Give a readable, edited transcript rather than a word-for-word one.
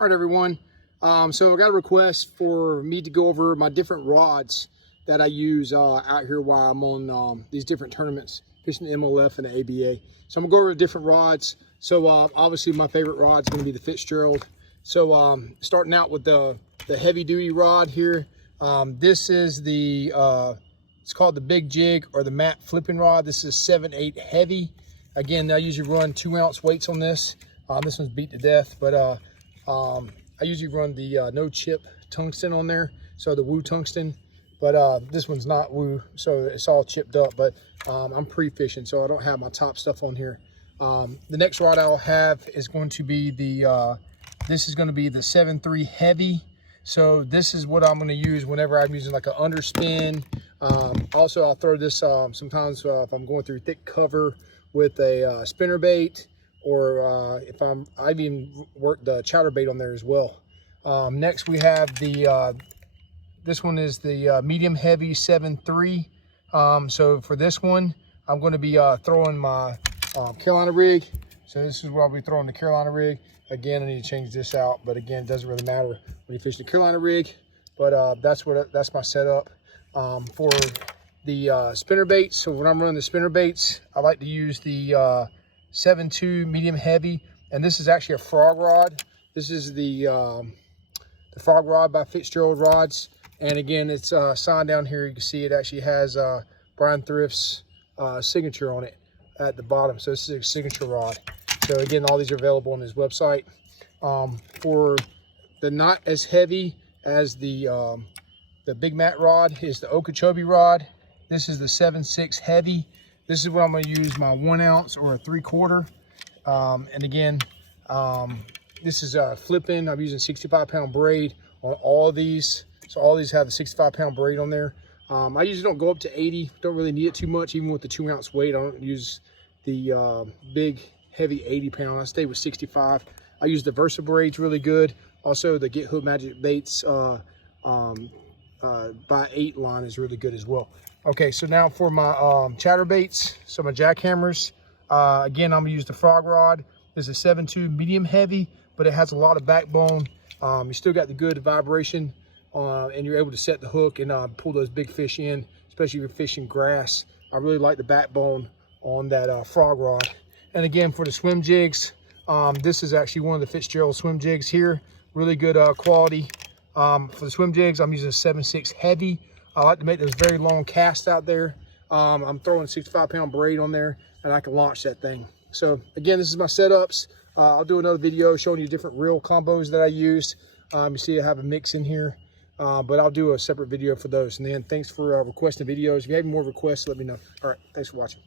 All right, everyone. So I got a request for me to go over my different rods that I use out here while I'm on these different tournaments, fishing the MLF and the ABA. So I'm gonna go over the different rods. So obviously my favorite rod is gonna be the Fitzgerald. So starting out with the heavy duty rod here. This is the, it's called the Big Jig or the matte flipping rod. This is 7/8 heavy. Again, I usually run 2-ounce weights on this. This one's beat to death, but I usually run the no chip tungsten on there, so the Woo tungsten, but this one's not Woo, so it's all chipped up. But I'm pre-fishing, so I don't have my top stuff on here. The next rod I'll have is going to be the this is going to be the 7/3 heavy. So this is what I'm going to use whenever I'm using like an underspin. Also, I'll throw this sometimes if I'm going through thick cover with a spinner bait, or if I've even worked the chatterbait on there as well. Next we have the this one is the medium heavy 7/3. So for this one I'm going to be throwing my Carolina rig. So this is where I'll be throwing the Carolina rig. Again, I need to change this out, but again, it doesn't really matter when you fish the Carolina rig. But that's my setup for the spinner baits. So when I'm running the spinner baits, I like to use the 7/2 medium heavy, and this is actually a frog rod. This is the frog rod by Fitzgerald Rods, and again, it's signed down here. You can see it actually has Brian Thrift's signature on it at the bottom. So this is a signature rod. So again, all these are available on his website. For the not as heavy as the big mat rod is the Okeechobee rod. This is the 7/6 heavy. This is where I'm going to use my 1 ounce or a 3/4. And again, this is flipping. I'm using 65-pound braid on all of these. So all these have the 65-pound braid on there. I usually don't go up to 80. Don't really need it too much, even with the 2-ounce weight. I don't use the big, heavy 80-pound. I stay with 65. I use the Versa braids really good. Also, the Get Hook Magic Baits by 8 line is really good as well. Okay, so now for my chatterbaits, so my jackhammers, again, I'm gonna use the frog rod. This is a 7/2 medium heavy, but it has a lot of backbone. You still got the good vibration, and you're able to set the hook and pull those big fish in, especially if you're fishing grass. I really like the backbone on that frog rod. And again, for the swim jigs, this is actually one of the Fitzgerald swim jigs here. Really good quality. For the swim jigs, I'm using a 7/6 heavy. I like to make those very long casts out there. I'm throwing a 65-pound braid on there, and I can launch that thing. So again, this is my setups. I'll do another video showing you different reel combos that I use. You see I have a mix in here, but I'll do a separate video for those. And then thanks for requesting videos. If you have any more requests, let me know. All right, thanks for watching.